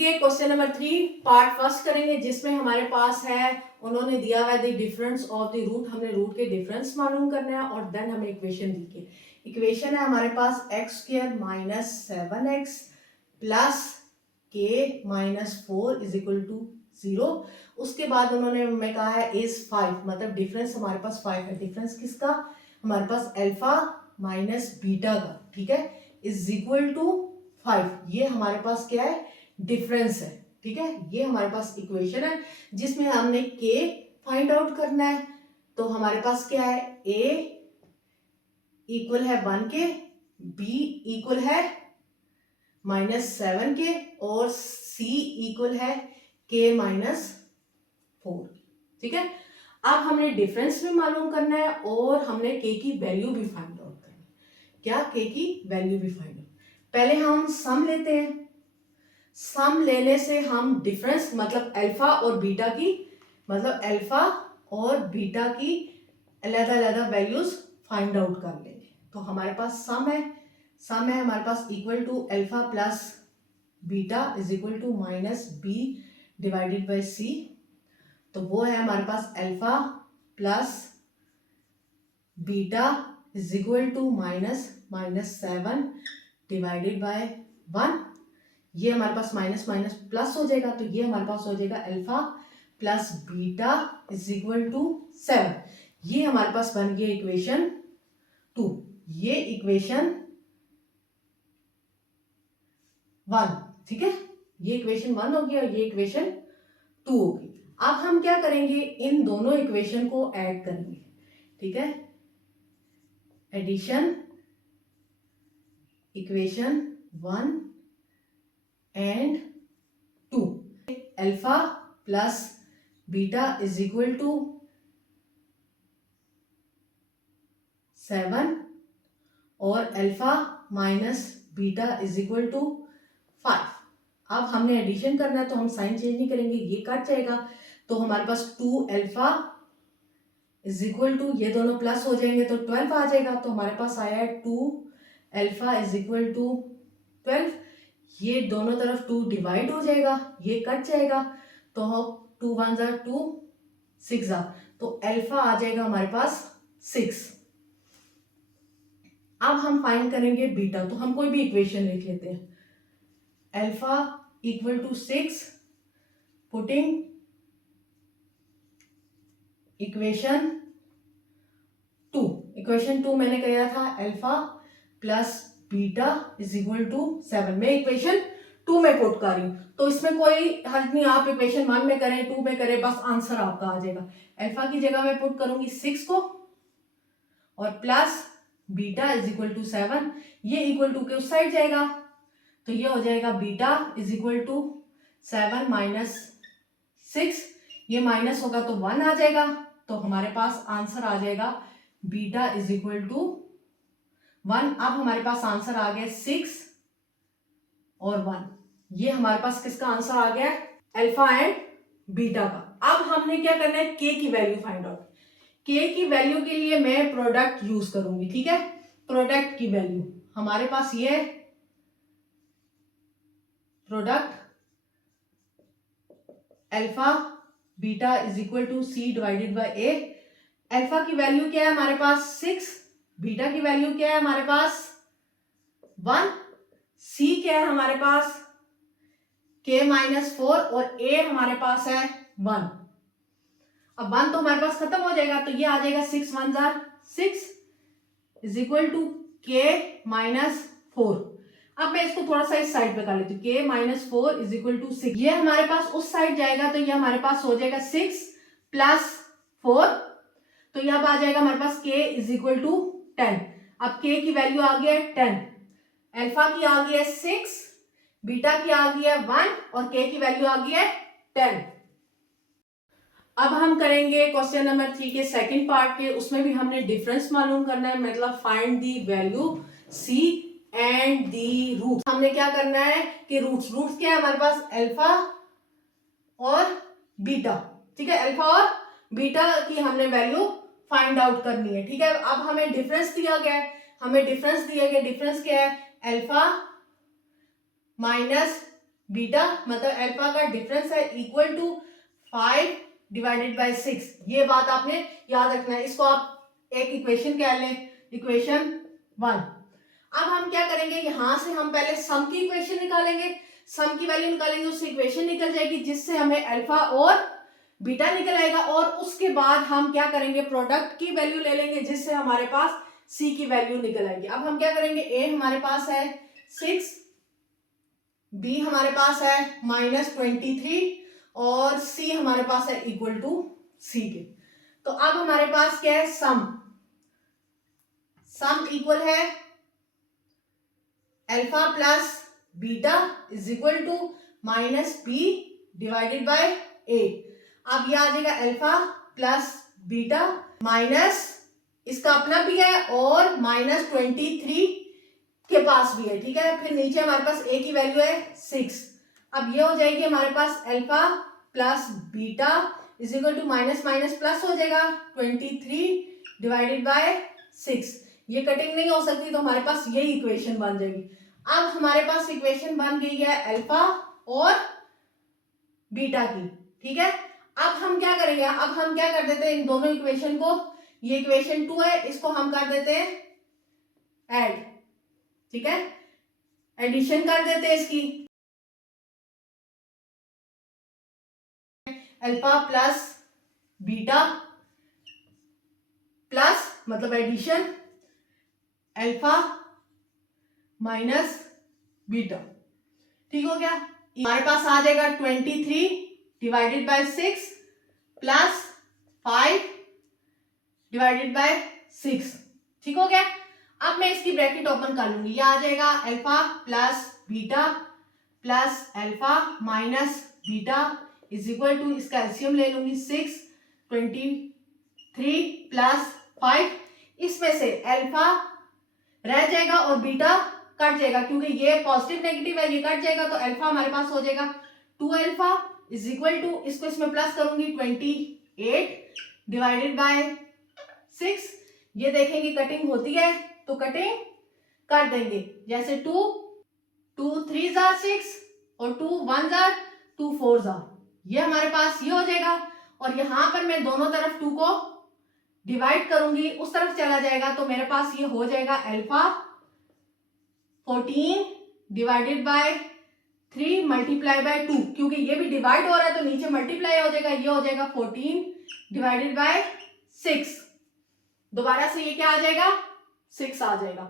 ये question number 3 part first करेंगे, जिसमें हमारे पास है, उन्होंने दिया हुआ है the difference of the root. हमने रूट के डिफरेंस मालूम करना है और देन हमें इक्वेशन दी है। इक्वेशन है हमारे पास x² minus 7x plus k minus 4 is equal to 0। उसके बाद उन्होंने हमें कहा है इज 5, मतलब डिफरेंस हमारे पास 5 है। डिफरेंस किसका? हमारे पास अल्फा माइनस बीटा का, ठीक है, इज इक्वल टू 5। ये हमारे पास क्या है? डिफरेंस है, ठीक है। ये हमारे पास इक्वेशन है जिसमें हमने k फाइंड आउट करना है। तो हमारे पास क्या है? a इक्वल है 1 के, b इक्वल है माइनस 7 के और c इक्वल है k माइनस 4, ठीक है। अब हमने डिफरेंस भी मालूम करना है और हमने k की वैल्यू भी फाइंड आउट करनी है। क्या? k की वैल्यू भी फाइंड आउट। पहले हम सम लेते हैं। सम लेने से हम डिफरेंस मतलब अल्फा और बीटा की, मतलब अल्फा और बीटा की अलग-अलग वैल्यूज फाइंड आउट कर लेंगे। तो हमारे पास सम है हमारे पास equal to alpha plus beta is equal to minus B divided by C. तो वो है हमारे पास alpha plus beta is equal to minus 7 divided by 1। ये हमारे पास माइनस माइनस प्लस हो जाएगा, तो ये हमारे पास हो जाएगा alpha plus beta is equal to 7। ये हमारे पास बन गया इक्वेशन 2। ये इक्वेशन 1, ठीक है। ये इक्वेशन 1 हो गया और ये इक्वेशन 2 होगी। अब हम क्या करेंगे? इन दोनों इक्वेशन को ऐड करेंगे, ठीक है। Addition equation 1 and 2। Alpha plus beta is equal to 7 और alpha minus beta is equal to 5। अब हमने एडिशन करना है तो हम साइन चेंज नहीं करेंगे, ये कट जाएगा। तो हमारे पास 2 अल्फा इज इक्वल टू, ये दोनों प्लस हो जाएंगे तो 12 आ जाएगा। तो हमारे पास आया है 2 अल्फा इज इक्वल टू 12। ये दोनों तरफ 2 डिवाइड हो जाएगा, ये कट जाएगा। तो 2 1 जा 2 6 जा, तो अल्फा आ जाएगा हमारे पास 6। अब हम फाइंड करेंगे बीटा। तो हम कोई भी इक्वेशन लिख लेते हैं। Alpha equal to 6, putting equation 2 मैंने कहा था alpha plus beta is equal to 7। मैं इक्वेशन 2 में पुट कर रही हूं, तो इसमें कोई हर्ज नहीं। आप इक्वेशन 1 में करें, 2 में करें, बस आंसर आपका आ जाएगा। अल्फा की जगह मैं पुट करूंगी 6 को और plus beta is equal to 7। ये इक्वल टू के उस साइड जाएगा, तो ये हो जाएगा beta is equal to 7 minus 6। ये माइनस होगा तो 1 आ जाएगा। तो हमारे पास आंसर आ जाएगा बीटा इज इक्वल टू 1। अब हमारे पास आंसर आ गया 6 और 1। ये हमारे पास किसका आंसर आ गया? अल्फा एंड बीटा का। अब हमने क्या करना है? के की वैल्यू फाइंड आउट। के की वैल्यू के लिए मैं प्रोडक्ट यूज करूंगी, ठीक है। प्रोडक्ट की वैल्यू हमारे पास ये product alpha beta is equal to C divided by A. अल्फा की वैल्यू क्या है हमारे पास? 6। बीटा की वैल्यू क्या है हमारे पास? 1। सी क्या है हमारे पास? k माइनस 4 और a हमारे पास है 1। अब 1 तो हमारे पास खत्म हो जाएगा, तो ये आ जाएगा 6 1 जार 6 is equal to k minus 4। अब मैं इसको थोड़ा सा इस साइड पे कर लेती हूँ। k minus 4 is equal to 6। ये हमारे पास उस साइड जाएगा, तो ये हमारे पास हो जाएगा 6 प्लस 4। तो ये अब आ जाएगा हमारे पास k इज इक्वल टू 10। अब k की वैल्यू आ गई है 10, अल्फा की आ गई है 6, बीटा की आ गई है 1 और k की वैल्यू आ गई है 10। अब हम करेंगे क्वेश्चन नंबर 3 के सेकंड पार्ट के। उसमें भी हमने डिफरेंस मालूम करना है, मतलब find the value c and the root. हमने क्या करना है कि रूट्स क्या है हमारे पास? अल्फा और बीटा, ठीक है। अल्फा और बीटा की हमने वैल्यू फाइंड आउट करनी है, ठीक है। अब हमें डिफरेंस दिया गया है, डिफरेंस क्या है? अल्फा माइनस बीटा मतलब अल्फा का डिफरेंस है इक्वल टू 5 डिवाइडेड बाय 6। ये बात आपने याद रखना है। इसको आप एक इक्वेशन कह लें, इक्वेशन 1। अब हम क्या करेंगे, यहां से हम पहले सम की इक्वेशन निकालेंगे, सम की वैल्यू निकालेंगे, उससे इक्वेशन निकल जाएगी जिससे हमें अल्फा और बीटा निकल आएगा, और उसके बाद हम क्या करेंगे, प्रोडक्ट की वैल्यू ले लेंगे जिससे हमारे पास सी की वैल्यू निकल आएगी। अब हम क्या करेंगे, ए हमारे पास है 6, बी हमारे पास है -23 और सी हमारे पास है इक्वल टू सी के। तो अब हमारे पास क्या है, सम इक्वल है alpha plus beta is equal to -b divided by a। अब ये आ जाएगा अल्फा प्लस बीटा माइनस इसका अपना भी है और -23 के पास भी है, ठीक है। फिर नीचे हमारे पास a की वैल्यू है 6। अब ये हो जाएगी हमारे पास alpha plus beta is equal to minus minus plus हो जाएगा 23 डिवाइडेड बाय 6। ये कटिंग नहीं हो सकती तो हमारे पास यही इक्वेशन बन जाएगी। अब हमारे पास इक्वेशन बन गई है अल्फा और बीटा की, ठीक है। अब हम क्या करेंगे, अब हम क्या कर देते हैं इन दोनों इक्वेशन को, ये इक्वेशन 2 है, इसको हम कर देते हैं ऐड, ठीक है, एडिशन कर देते हैं इसकी। अल्फा प्लस बीटा प्लस मतलब एडिशन अल्फा माइनस बीटा, ठीक हो गया। हमारे पास आ जाएगा 23 divided by 6 plus 5 divided by 6, ठीक हो गया। अब मैं इसकी ब्रैकेट ओपन कर लूंगी, ये आ जाएगा alpha plus beta plus alpha minus beta is equal to, इसका एलसीएम ले लूंगी 6, 23 प्लस 5, इसमें से अल्फा रह जाएगा और बीटा कट जाएगा, क्योंकि ये पॉजिटिव नेगेटिव है, ये कट जाएगा तो अल्फा हमारे पास हो जाएगा 2 अल्फा इज इक्वल टू, इसको इसमें प्लस करूंगी 28 डिवाइडेड बाय 6। ये देखेंगे कटिंग होती है तो कटिंग कर देंगे, जैसे 2 3 जार 6 और 2 1 जार 2 4 जार, ये हमारे पास ये हो जाएगा। और यहां पर मैं दोनों तरफ 2 को डिवाइड करूंगी, उस तरफ चला जाएगा तो मेरे पास ये हो जाएगा alpha 14 divided by 3 multiply by 2, क्योंकि ये भी डिवाइड हो रहा है तो नीचे मल्टीप्लाई हो जाएगा, ये हो जाएगा 14 डिवाइडेड बाय 6। दोबारा से ये क्या आ जाएगा, 6 आ जाएगा।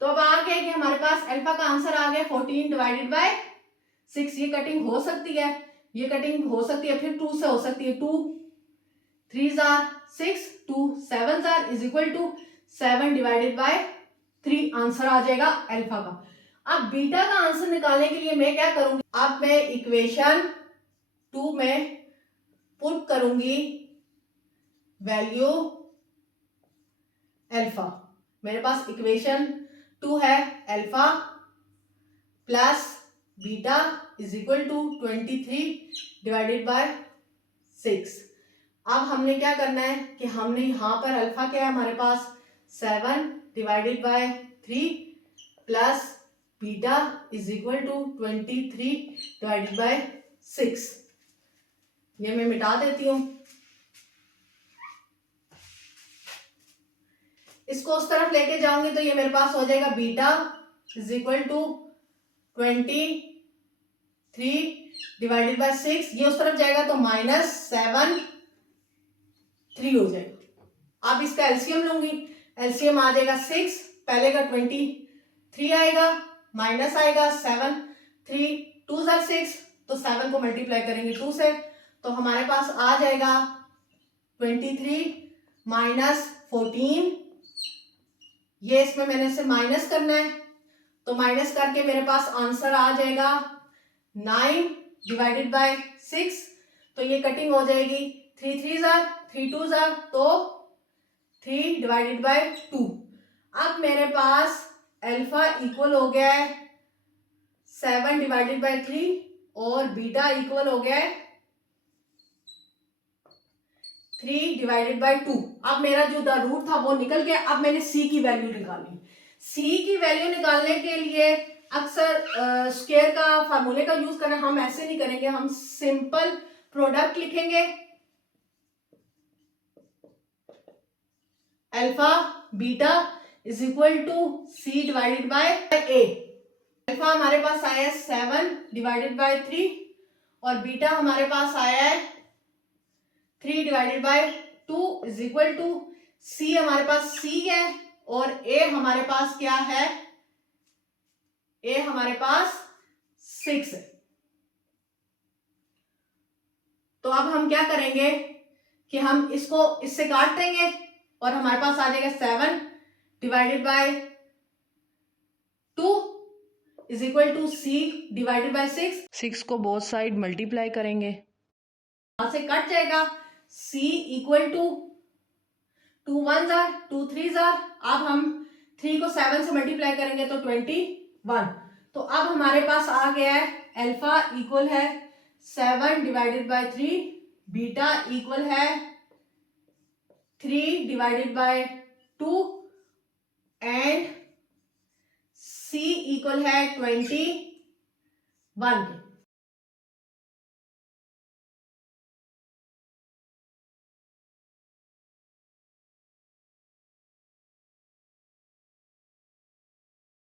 तो अब आ गया कि हमारे पास अल्फा का आंसर आ गया 14 डिवाइडेड बाय 6। ये कटिंग हो सकती है, ये कटिंग हो सकती है, फिर 2 से हो सकती है, 2 3 जार 6 2 7 जार is equal to 7 divided by 3 answer आ जाएगा अल्फा का। अब बीटा का आंसर निकालने के लिए मैं क्या करूंगी, अब मैं इक्वेशन 2 में पुट करूंगी वैल्यू अल्फा। मेरे पास इक्वेशन 2 है alpha plus beta is equal to 23 divided by 6। अब हमने क्या करना है कि हमने यहां पर अल्फा क्या है हमारे पास 7 divided by 3 plus beta is equal to 23 divided by 6। ये मैं मिटा देती हूं, इसको उस तरफ लेके जाऊंगी तो ये मेरे पास हो जाएगा beta is equal to 23 divided by 6, ये उस तरफ जाएगा तो -7 3 हो जाएगा। अब इसका एलसीएम लूंगी, एलसीएम आ जाएगा 6, पहले का 23 आएगा माइनस आएगा 7, 3 2 जार 6 तो 7 को मल्टीप्लाई करेंगे 2 से तो हमारे पास आ जाएगा 23 माइनस 14, ये इसमें मैंने से माइनस करना है तो माइनस करके मेरे पास आंसर आ जाएगा 9 डिवाइडेड बाय 6। तो ये कटिंग हो जाएगी 3 3 जार 3 2 जार तो 3 डिवाइडेड बाय 2। अब मेरे पास अल्फा इक्वल हो गया है 7 डिवाइडेड बाय 3 और बीटा इक्वल हो गया है 3 डिवाइडेड बाय 2। अब मेरा जो द रूट था वो निकल गया। अब मैंने सी की वैल्यू निकाली। सी की वैल्यू निकालने के लिए अक्सर स्क्वायर का फार्मूले का यूज करना, हम ऐसे नहीं करेंगे, हम सिंपल प्रोडक्ट लिखेंगे alpha beta is equal to C divided by A. Alpha हमारे पास आया है 7 डिवाइडेड बाय 3 और बीटा हमारे पास आया है 3 divided by 2 is equal to C हमारे पास सी है और ए हमारे पास क्या है, ए हमारे पास 6 है। तो अब हम क्या करेंगे कि हम इसको इससे काट देंगे और हमारे पास आ जाएगा 7 divided by 2 is equal to C divided by 6 को बोथ साइड मल्टीप्लाई करेंगे, यहां से कट जाएगा, c इक्वल टू 2 1 जार 2 3 जार, अब हम 3 को 7 से मल्टीप्लाई करेंगे तो 21। तो अब हमारे पास आ गया है अल्फा इक्वल है 7 डिवाइडेड बाय 3, बीटा इक्वल है 3 divided by 2 and c equal है 21 के।